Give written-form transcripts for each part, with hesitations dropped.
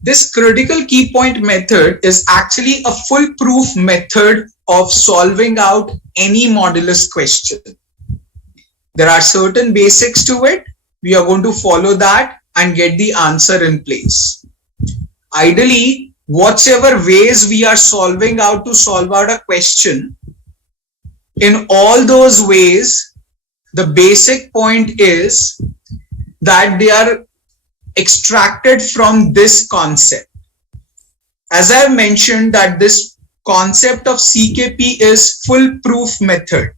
This critical key point method is actually a foolproof method of solving out any modulus question. There are certain basics to it. We are going to follow that and get the answer in place. Ideally, whatever ways we are solving out to solve out a question, in all those ways, the basic point is that they are extracted from this concept. As I have mentioned, that this concept of CKP is foolproof method.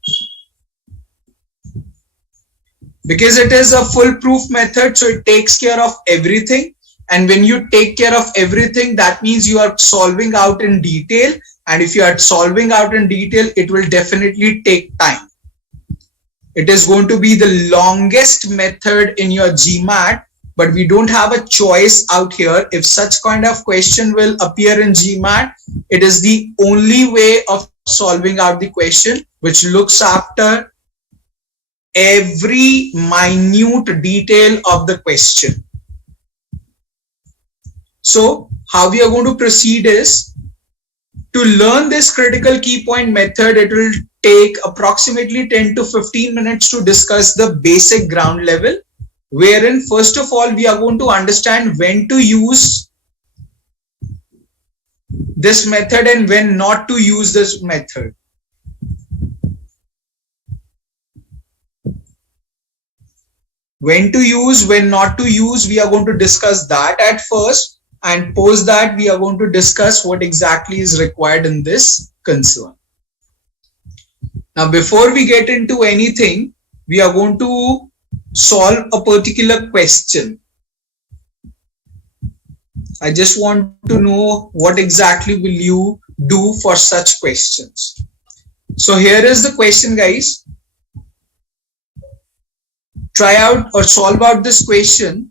Because it is a foolproof method, so it takes care of everything. And when you take care of everything, that means you are solving out in detail. And if you are solving out in detail, it will definitely take time. It is going to be the longest method in your GMAT, but we don't have a choice out here. If such kind of question will appear in GMAT, it is the only way of solving out the question, which looks after every minute detail of the question. So how we are going to proceed is, to learn this critical key point method, it will take approximately 10 to 15 minutes to discuss the basic ground level, wherein first of all we are going to understand when to use this method and when not to use this method. When to use, when not to use, we are going to discuss that at first, and post that we are going to discuss what exactly is required in this concern. Now, before we get into anything, we are going to solve a particular question. I just want to know what exactly will you do for such questions. So here is the question, guys. Try out or solve out this question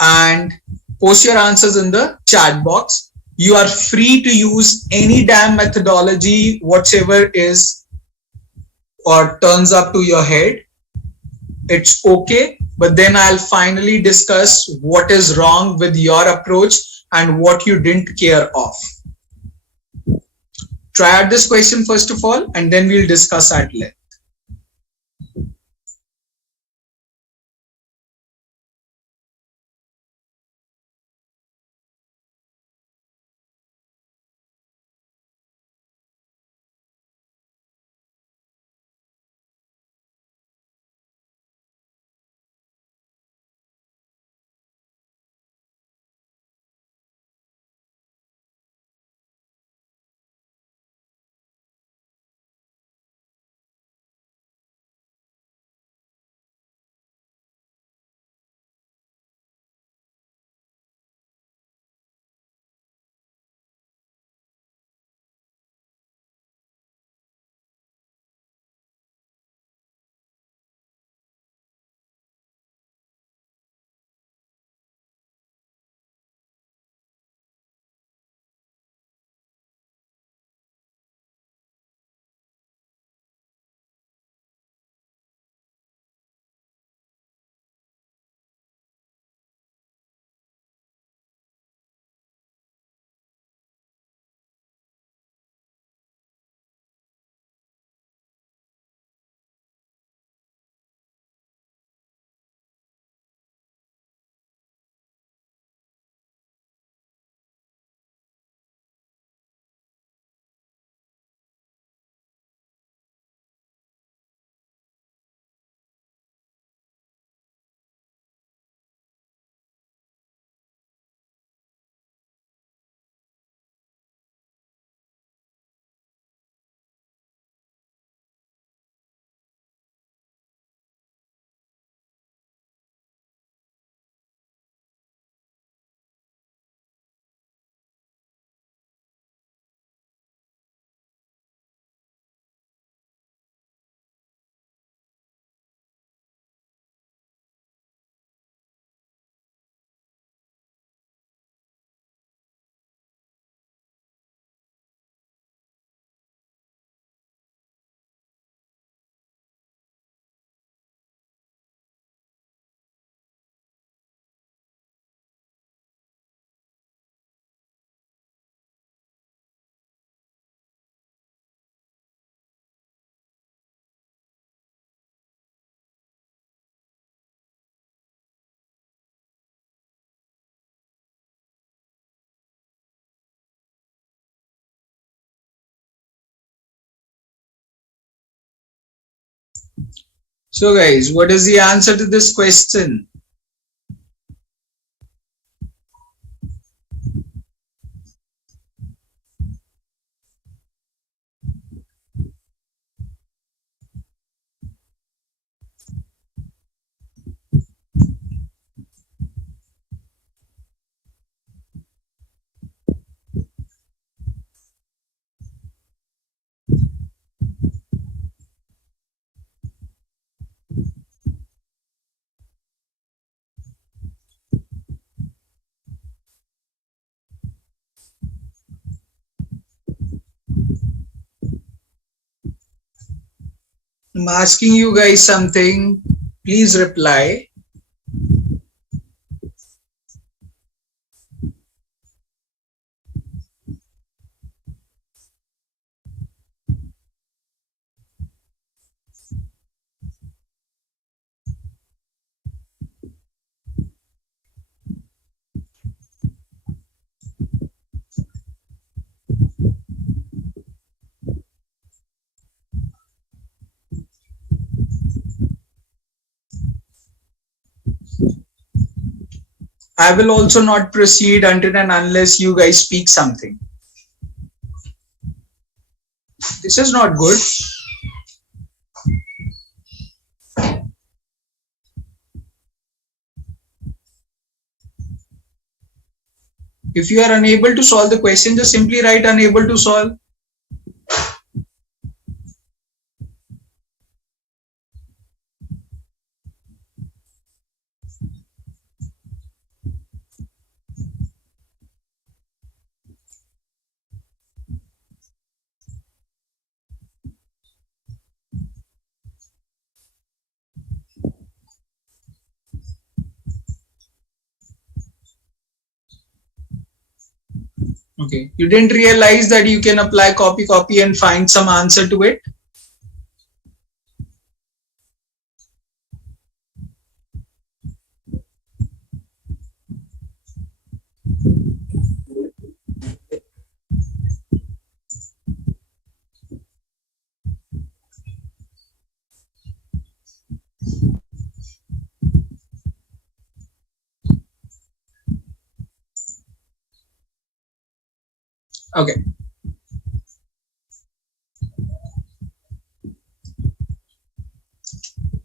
and post your answers in the chat box. You are free to use any damn methodology, whatever is or turns up to your head. It's okay, but then I'll finally discuss what is wrong with your approach and what you didn't care of. Try out this question first of all, and then we'll discuss at length. So guys, what is the answer to this question? I'm asking you guys something. Please reply. I will also not proceed until and unless you guys speak something. This is not good. If you are unable to solve the question, just simply write unable to solve. Okay. You didn't realize that you can apply copy and find some answer to it? Okay.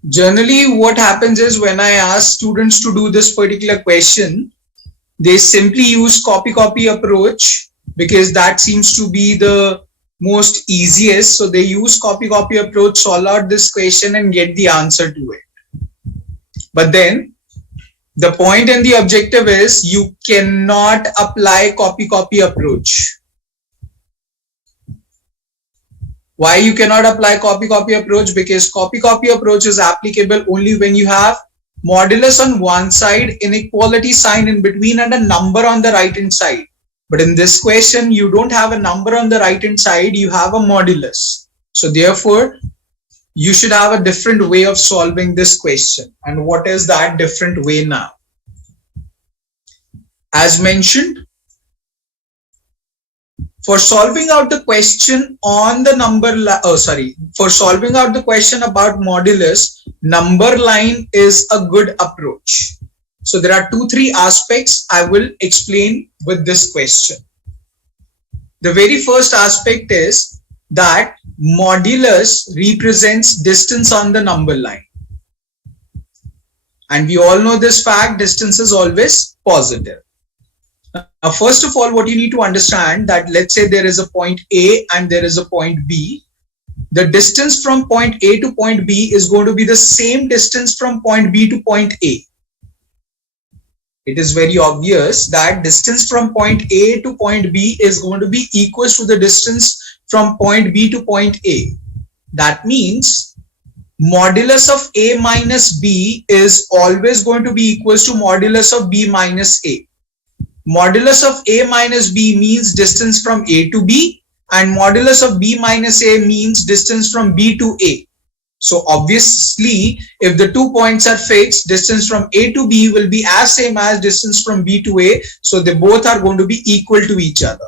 Generally, what happens is when I ask students to do this particular question, they simply use copy approach because that seems to be the most easiest. So they use copy approach, solve out this question and get the answer to it. But then the point and the objective is you cannot apply copy approach. Why you cannot apply copy approach? Because copy approach is applicable only when you have modulus on one side, inequality sign in between, and a number on the right hand side. But in this question, you don't have a number on the right hand side, you have a modulus. So therefore, you should have a different way of solving this question. And what is that different way now? As mentioned, for solving out the question on the for solving out the question about modulus, number line is a good approach. So there are 2-3 aspects I will explain with this question. The very first aspect is that modulus represents distance on the number line. And we all know this fact, distance is always positive. Now, first of all, what you need to understand that let's say there is a point A and there is a point B. The distance from point A to point B is going to be the same distance from point B to point A. It is very obvious that distance from point A to point B is going to be equal to the distance from point B to point A. That means modulus of A minus B is always going to be equal to modulus of B minus A. Modulus of A minus B means distance from A to B, and modulus of B minus A means distance from B to A. So obviously, if the 2 points are fixed, distance from A to B will be as same as distance from B to A. So they both are going to be equal to each other.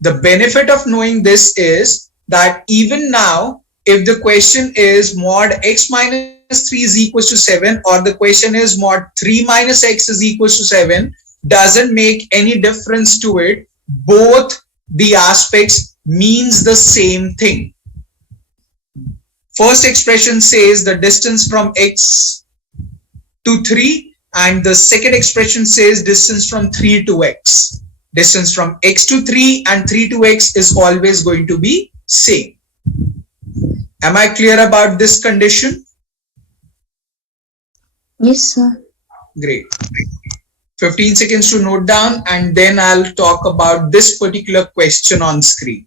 The benefit of knowing this is that even now, if the question is mod x minus 3 is equals to 7 or the question is mod 3 minus x is equals to 7, doesn't make any difference to it. Both the aspects means the same thing. First expression says the distance from x to 3 and the second expression says distance from 3 to x. Distance from x to 3 and 3 to x is always going to be same. Am I clear about this condition? Yes, sir. Great. 15 seconds to note down and then I'll talk about this particular question on screen.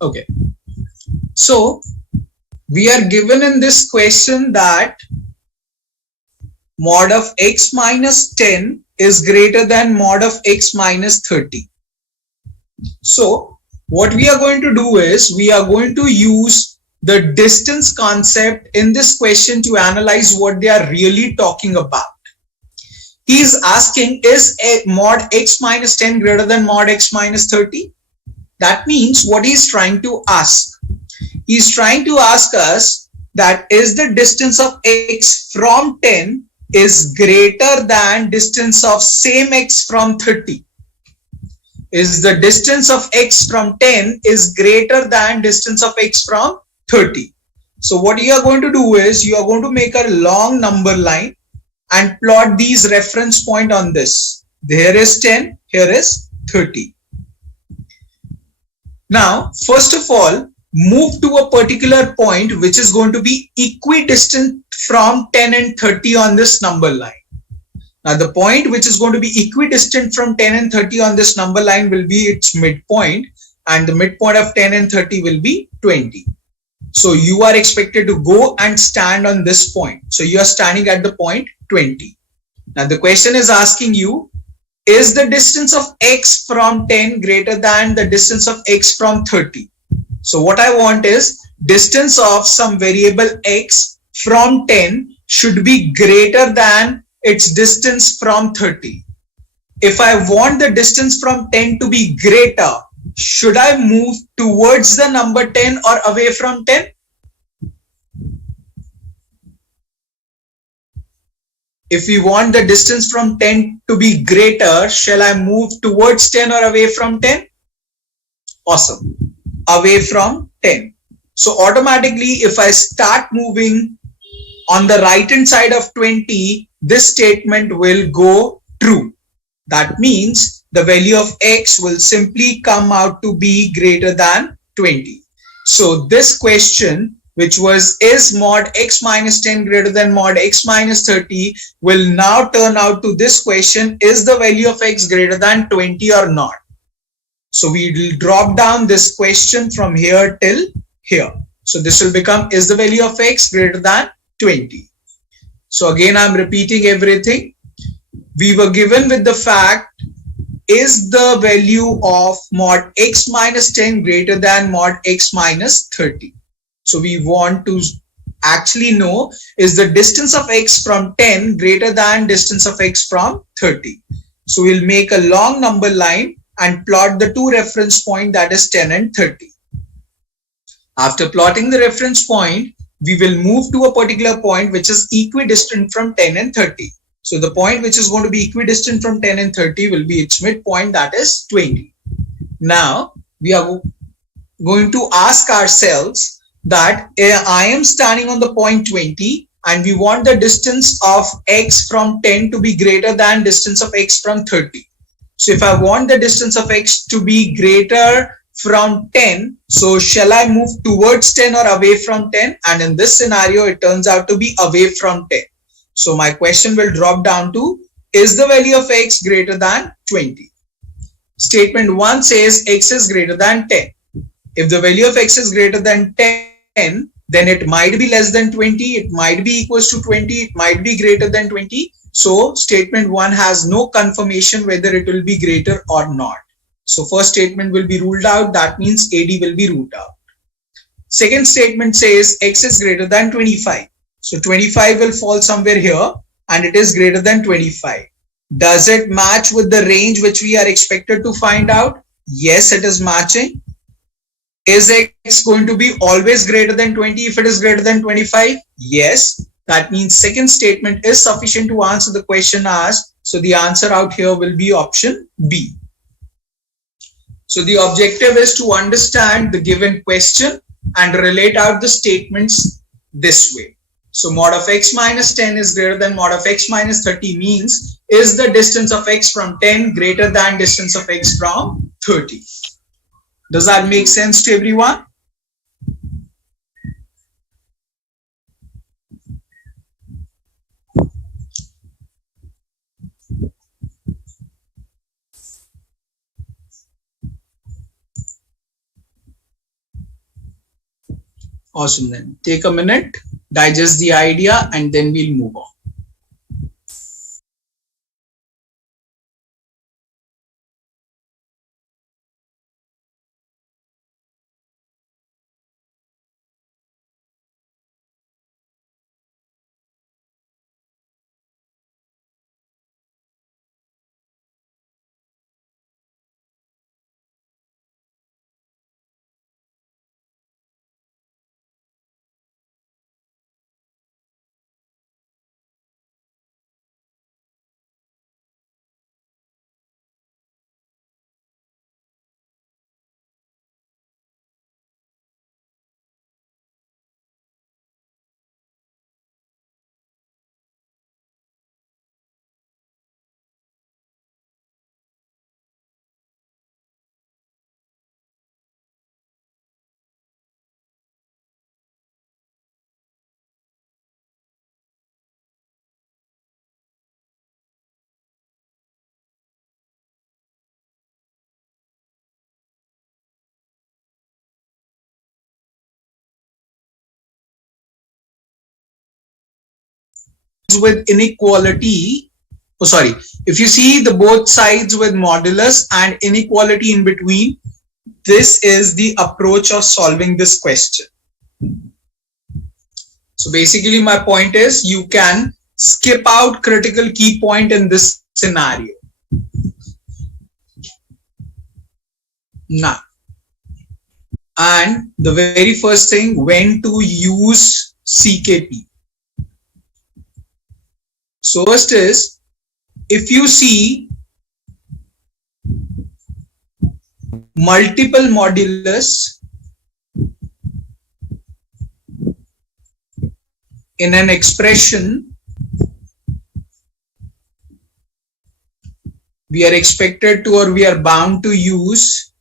Okay. So we are given in this question that mod of x minus 10 is greater than mod of x minus 30. So what we are going to do is we are going to use the distance concept in this question to analyze what they are really talking about. He is asking, is mod x minus 10 greater than mod x minus 30? That means what he is trying to ask. He is trying to ask us that is the distance of x from 10 is greater than distance of same x from 30. Is the distance of x from 10 is greater than distance of x from 30. So what you are going to do is you are going to make a long number line and plot these reference point on this. Here is 10, here is 30. Now, first of all, move to a particular point which is going to be equidistant from 10 and 30 on this number line. Now, the point which is going to be equidistant from 10 and 30 on this number line will be its midpoint, and the midpoint of 10 and 30 will be 20. So you are expected to go and stand on this point. So you are standing at the point 20. Now the question is asking you, is the distance of x from 10 greater than the distance of x from 30? So what I want is distance of some variable x from 10 should be greater than its distance from 30. If I want the distance from 10 to be greater, should I move towards the number 10 or away from 10? If we want the distance from 10 to be greater, shall I move towards 10 or away from 10? Awesome. Away from 10. So automatically, if I start moving on the right hand side of 20, this statement will go true. That means the value of x will simply come out to be greater than 20. So this question, which was is mod x minus 10 greater than mod x minus 30, will now turn out to this question, is the value of x greater than 20 or not? So we will drop down this question from here till here. So this will become, is the value of x greater than 20? So again, I'm repeating everything. We were given with the fact, is the value of mod x minus 10 greater than mod x minus 30? So we want to actually know, is the distance of x from 10 greater than distance of x from 30? So we'll make a long number line and plot the two reference points, that is 10 and 30. After plotting the reference point, we will move to a particular point which is equidistant from 10 and 30. So the point which is going to be equidistant from 10 and 30 will be its midpoint, that is 20. Now we are going to ask ourselves that I am standing on the point 20 and we want the distance of x from 10 to be greater than distance of x from 30. So if I want the distance of x to be greater from 10, so shall I move towards 10 or away from 10? And in this scenario, it turns out to be away from 10. So my question will drop down to, is the value of x greater than 20? Statement 1 says x is greater than 10. If the value of x is greater than 10, then it might be less than 20, it might be equals to 20, it might be greater than 20. So statement 1 has no confirmation whether it will be greater or not. So first statement will be ruled out. That means AD will be ruled out. Second statement says x is greater than 25. So 25 will fall somewhere here and it is greater than 25. Does it match with the range which we are expected to find out? Yes, it is matching. Is x going to be always greater than 20 if it is greater than 25? Yes. That means second statement is sufficient to answer the question asked. So the answer out here will be option B. So the objective is to understand the given question and relate out the statements this way. So mod of x minus 10 is greater than mod of x minus 30 means, is the distance of x from 10 greater than distance of x from 30? Does that make sense to everyone? Awesome. Then take a minute, digest the idea, and then we'll move on. With inequality, if you see the both sides with modulus and inequality in between, this is the approach of solving this question. So basically my point is you can skip out critical key point in this scenario. Now, and the very first thing, when to use CKP. So first is, if you see multiple modulus in an expression, we are expected to, or we are bound to use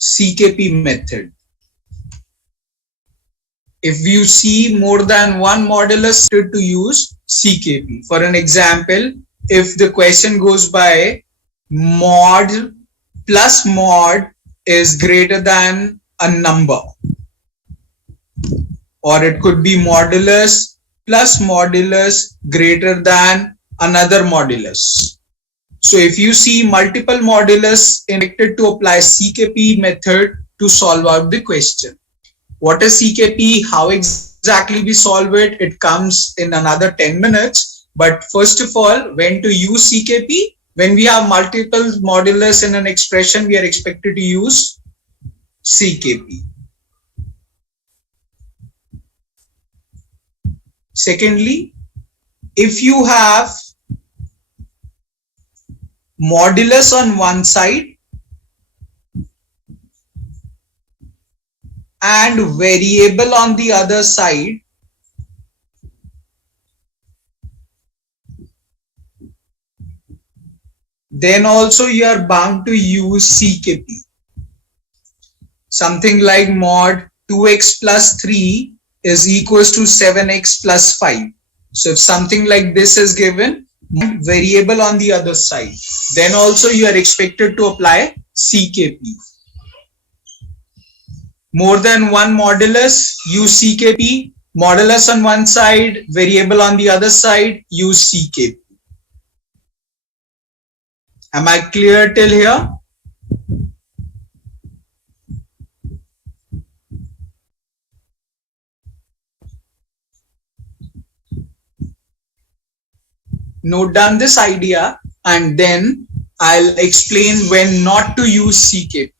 CKP method. If you see more than one modulus, to use CKP. For an example, if the question goes by mod plus mod is greater than a number, or it could be modulus plus modulus greater than another modulus. So if you see multiple modulus, expected to apply CKP method to solve out the question. What is CKP? How exactly we solve it? It comes in another 10 minutes. But first of all, when to use CKP? When we have multiple modulus in an expression, we are expected to use CKP. Secondly, if you have modulus on one side and variable on the other side, then also you are bound to use CKP. Something like mod 2x plus 3 is equals to 7x plus 5. So if something like this is given, variable on the other side. Then also you are expected to apply CKP. More than one modulus, use CKP. Modulus on one side, variable on the other side, use CKP. Am I clear till here? Note down this idea and then I'll explain when not to use CKP.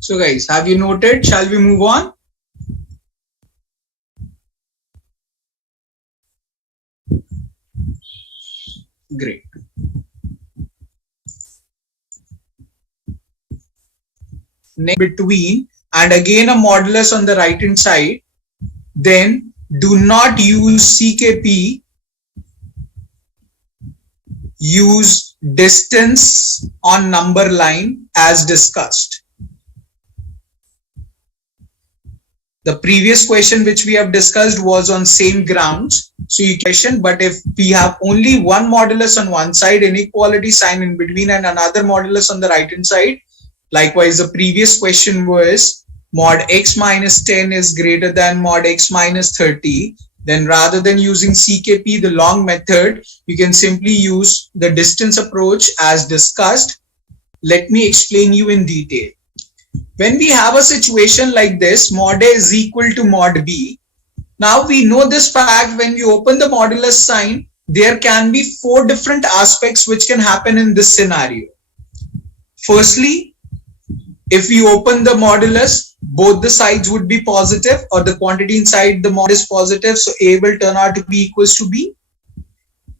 So guys, have you noted? Shall we move on? Great. Between and again a modulus on the right hand side, then do not use CKP, use distance on number line as discussed. The previous question which we have discussed was on same grounds. So you question, but if we have only one modulus on one side, inequality sign in between and another modulus on the right hand side, likewise the previous question was mod x minus 10 is greater than mod x minus 30, then rather than using CKP, the long method, you can simply use the distance approach as discussed. Let me explain you in detail. When we have a situation like this, mod A is equal to mod B. Now we know this fact, when we open the modulus sign, there can be 4 different aspects which can happen in this scenario. Firstly, if we open the modulus, both the sides would be positive, or the quantity inside the mod is positive, so A will turn out to be equals to B.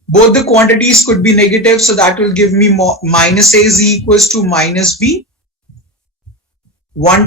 Both the quantities could be negative, so that will give me minus A is equals to minus B. One